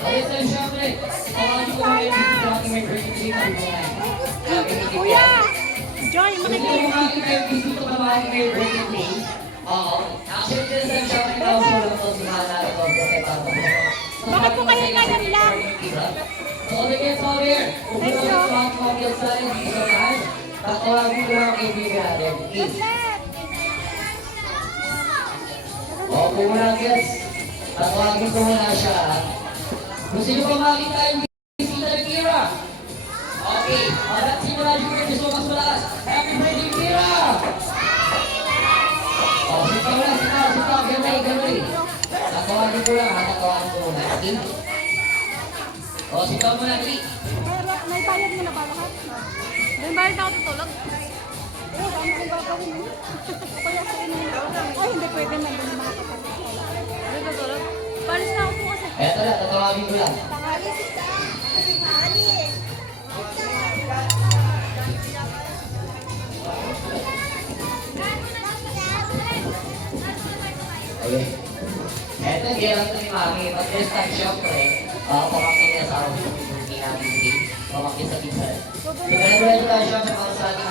Okay, so syempre, pamangkin ko ngayon dito ang ating may birthday na Kuya! Joy, Gusto ko mga ating may bisito pa mga ating may birthday. Oo. Actually, this time syempre ikaw sa ulang to, sumahala ko kay Papa. Bakit po kayo ngayon lang? So, all the kids out here, kung gusto ko mga pamangkin sa atin, dito sa taas, tatawagin ko lang ang kaibigan natin. Please. Okay muna, kids. Tatawagin ko muna siya. Gusto niyo ba makita yung bisita ni Kira? Okay. Let's simula yung birthday so mas malakas. Happy birthday, Kira! Oh, sita mo lang, sita. Gamay. Tatawagin ko lang, tatawagin ko muna. Okay? Oh, sita mo na, Kri. May bayad mo na ba lahat? May bayad na ako tutulog. Oo, dami kong gagawin mo. Kaya sa inyo. Ay, hindi pwede na yung mga kapatid. Ano tutulog? Palis na ako po kasi. Eto na, tatawagin ko lang. Okay. Eto, hirap na ni Mami. Pag this time, syempre, pamangkin niya sa araw ng birthday natin today. Pamangkin sa pizza. So, ganun tayo syempre para sa ating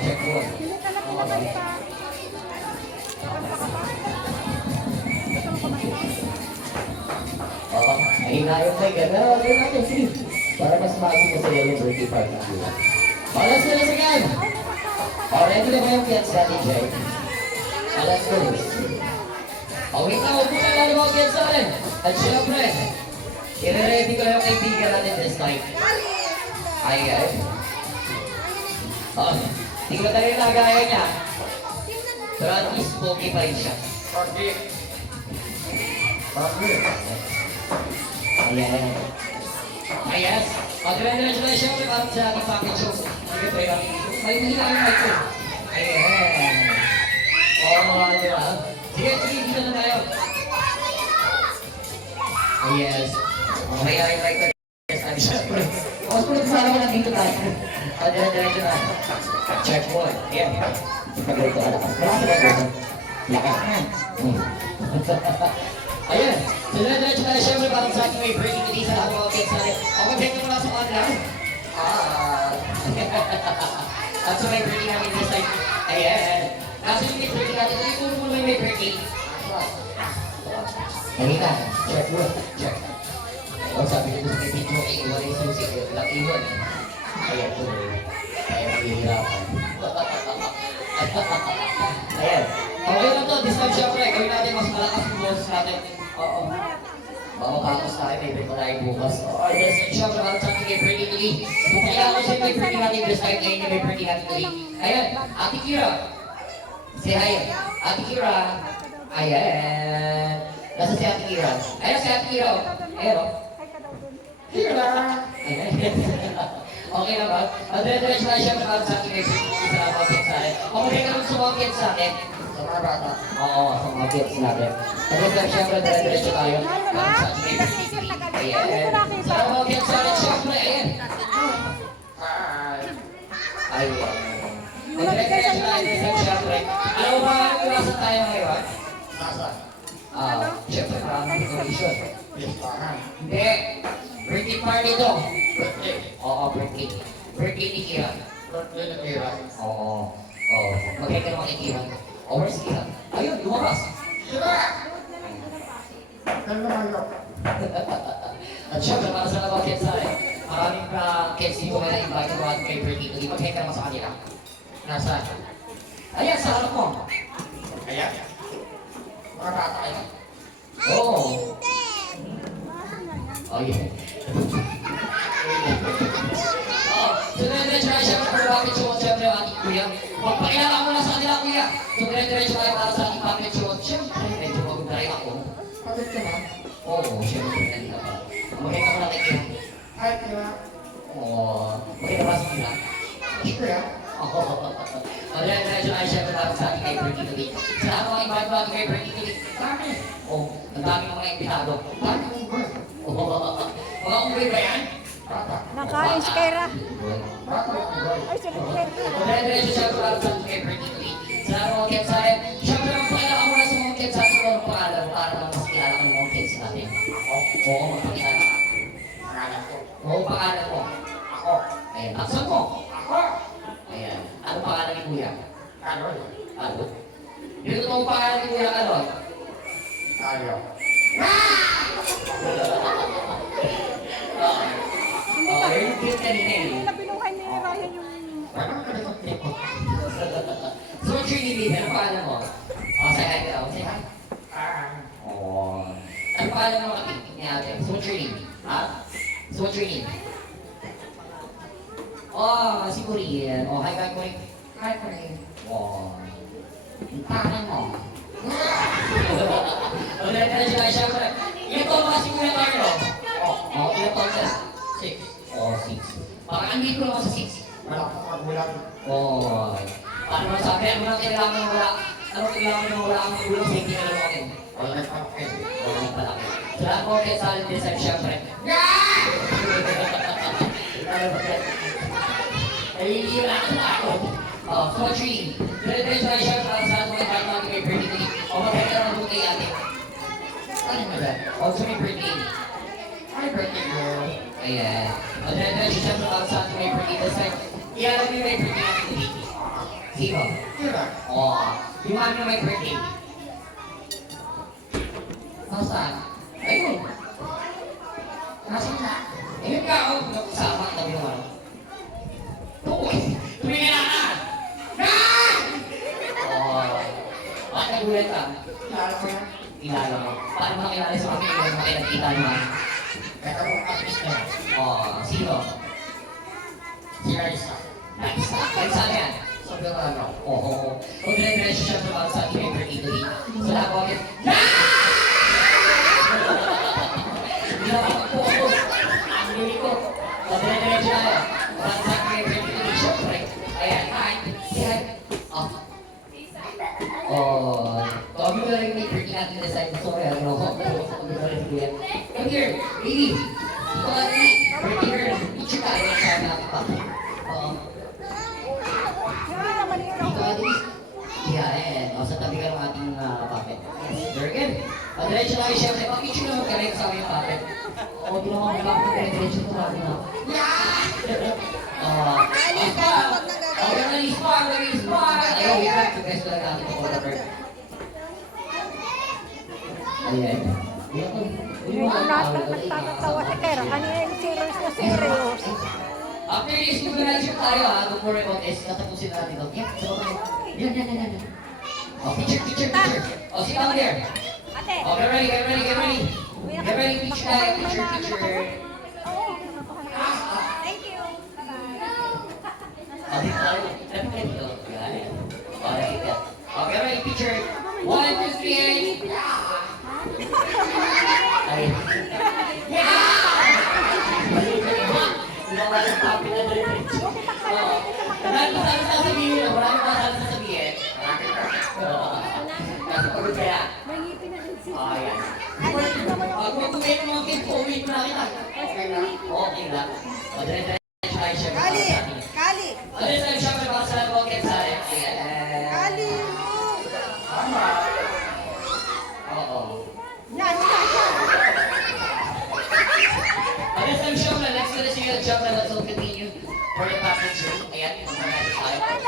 check board. Hindi ka na pinabay pa. Kanta ka pa? Gusto mo kumanta? Oo, ayun na yung mic. Pero ayun natin, sige. Para mas maging masaya yung birthday party nila. Let's do this again! Ready na ba yung kids natin, Jay? Let's do this. Okay na, huwag mo na lalo mga kids natin. At syempre, i-ready ko na yung kaibigan natin this time. Ay. Hindi ko tayo nagaya niya. Pero at least pogi pa rin siya. Okay. Ayan. Yes. Dire-diretso na syempre para sa ating package show. Sige, try natin. May mahila yung mic ko. Ayan. Di ba? Sige, dito na tayo. Yes. Mahila yung mic ko. Yes, syempre. Mas pala sana ko nandito tayo. Dire-diretso na. Check one. Ayan. Pag-ito ka lakas. Lakas na. Ayan. So, dire-diretso tayo syempre para sa ating may breaking today sa lahat ng mga kids natin. Ako mag-check mo lang sa kanila. At so may breaking namin this time. Ayan. Kasi yung may breaking natin, kung ito mo may breaking. Ayun na. Check mo. Check. O sabi ko sa may video, iwan yung susi. Laki iwan. Ayan po. Ayan, mahihirapan. Ayan. Okay lang to. This time syempre, gawin natin mas malakas yung boses natin. Oo. Makapakos tayo, may break tayo bukas. Yes, and syempre, para sa ating may breaking today. Kung kailangan ko siya may breaking natin this time, ngayon yung may breaking natin today. Ayan, Ate Kira. Say hi. Ate Kira. Ayan. Nasa si Ate Kira. Ayan si Ate Kira. Ayan o. Kira. Ayan. Okay na ba? Dire-diretso na syempre para sa ating may breaking today sa mga kids natin. Okay ka naman sa mga kids natin. Sa mga bata. Oo, sa mga kids natin. At syempre, dire-diretso tayo. Para sa ating may breaking today. Ayan. Sa mga kids natin, syempre, ayan. Ayan. Dire-diretso tayo, syempre. Alam mo ba, iwasan tayo ngayon? Nasa? Syempre, maraming decoration. Hindi. Birthday party to. Birthday? Oo, birthday. Birthday ni Kira. Birthday ni Kira? Oo. Magkaya ka naman kay Kira. Where's Kira? Ayun, lumabas. Kira! At syempre, para sa mga kids natin, maraming kids dito na invite ko at kay birthday today. Magkaya ka naman sa kanila. Nasaan? Ayan, sa harap mo. Ayan? Mga bata kayo. Oo. Okay. So, dire-diretso tayo syempre para bakit suot syempre ang ating kuya. Magpakilala mo na sa kanila, kuya. So, dire-diretso tayo para sa ating bakit suot. Syempre, medyo magdaray ako. Pagod ka na? Oo, syempre, kanina pa. Magkita mo na kay Kira. Hi, Kira. Oo. Magkita ba sa Kira? Sure, ya? Oo. Dire-diretso tayo syempre para sa ating kay birthday today. Sa lahat mga invite mo ating kay birthday today. Dami. Oo, ang dami mga invitado. Dami mong bird. Mga unggoy ba yan? Nakain si Kyra. Bata. Ay, sulit. Dire-diretso siya para sa ating kay birthday today. Sa lahat ng mga kids natin, syempre magpakilala ka muna sa mga kids natin kung anong pangalan para mas kilala ka ng mga kids Oo, magpakita na. Pangalan ko. Oo, pangalan mo. Ako. Ayan, taksan mo. Ako. Ayan. Ano pangalan ni Kuya? Carol. Ano? Yung totoong pangalan ni Kuya ano? Tayo. Oh, yung cute kanina eh. Hindi na binuhay ni Ryan yung... Ano ka na ko? So, what's your name? Ano pangalan mo? Oh, say hi ka. Say hi. Oh. Ano pangalan mo kapit ni ate? So, what's your name? Ha? So, what's your name? Oh, si Korean. Oh, hi, Korean. Hi, Korean. Oh. Ang pangalan mo? Wala ka na siya, syempre. Ilan taon ba kasi Kuya Carlo? Oh, ilan taon ka? 6. Oh, 6. Parang andito lang ako sa 6. Wala ko magulang. Oh. Paano mo sabi? Ano nang kailangan mo wala? Ano kailangan mo wala ang magulang sa hindi ka lang akin? Wala na pa kayo. Oh, hindi pala. Salamat po kay Salin Design, syempre. Ay, wala ka na ako. Oh, so, Tree. Dire-diretso tayo siya para sa mga bata natin may birthday. O, magkakaroon naman po kay ate. Ano ba ba? Oh, so may birthday. Ay, birthday girl. Ayan. O, dire-diretso siya para sa ating may birthday. Basta, iyalan mo yung may birthday natin today. Sino? Kira. Oh, yung mami na may birthday. Nasaan? Ayun. Nasaan na? Ayun ka, oh. Kasama ang tabi ng ano. Tukoy. Tumingin na ka! Ah! Oh. Bakit nagulat ka? Kilala ko yan. Kilala mo. Paano mo nakilala sa mga kailan mo kayo nagkita naman? Kaya ako artist na yan. Oh, sino? Si Raisa. Nice. Nice saan yan? Sa Verano. Oo. Kung dire-diretso siya sa sa ating may birthday today. So, lahat ko Hindi na mag-focus. Ang huli ko. So, dire-diretso na yan. Para sa ating may birthday today, syempre. Ayan, hi. Say hi. Oh. Oh. Kami ko lang yung may birthday natin na side. Sorry, ano. Kami ko lang yung Come here, baby. Ito ka rin. Birthday girl. Picture ka. Ayan, siya na. Oo. Hindi naman yun Dito ka din. Yeah, ayan. O, sa tabi ka ng ating puppet. Yes, very good. O, diretso na kayo syempre. Pa-picture naman ka rin sa aming puppet. O, di naman may puppet rin. Diretso ko natin na. Okay, release pa, release pa. Ayaw, wait lang. Pag-guess lang natin ito for the bird. Ayan. Yung nagtatawa si Kera. Kanina yung serious na serious. After this, mag-reaction tayo ha. Before we contest, tatapusin na natin ito. Yan. Oh, picture. Oh, sit down there. Ate. Oh, get ready. Get ready, picture tayo, picture. Oo. Thank you. Bye-bye. Oh, dito tayo. Lapit kayo dito. Yan. Oh, lapit ka. Oh, get ready, picture. 1, 2, 3, and... Ay. Ginawa ng topic na diretso. Oo. Marami pa sasabihin. Nasa pagod kaya. May ngipin na din si... Oh, yan. Pag mag-uwi ng mga kids, uuwi ko na kita. Okay lang. O, dire-diretso tayo siya. Kali! O, dire-diretso siya para sa mga kids sa akin. Ayan. Kali! Tama. Oo. Yan! Okay, so siyempre, next na siya, siyempre, let's all continue for the package. Ayan, kung tayo.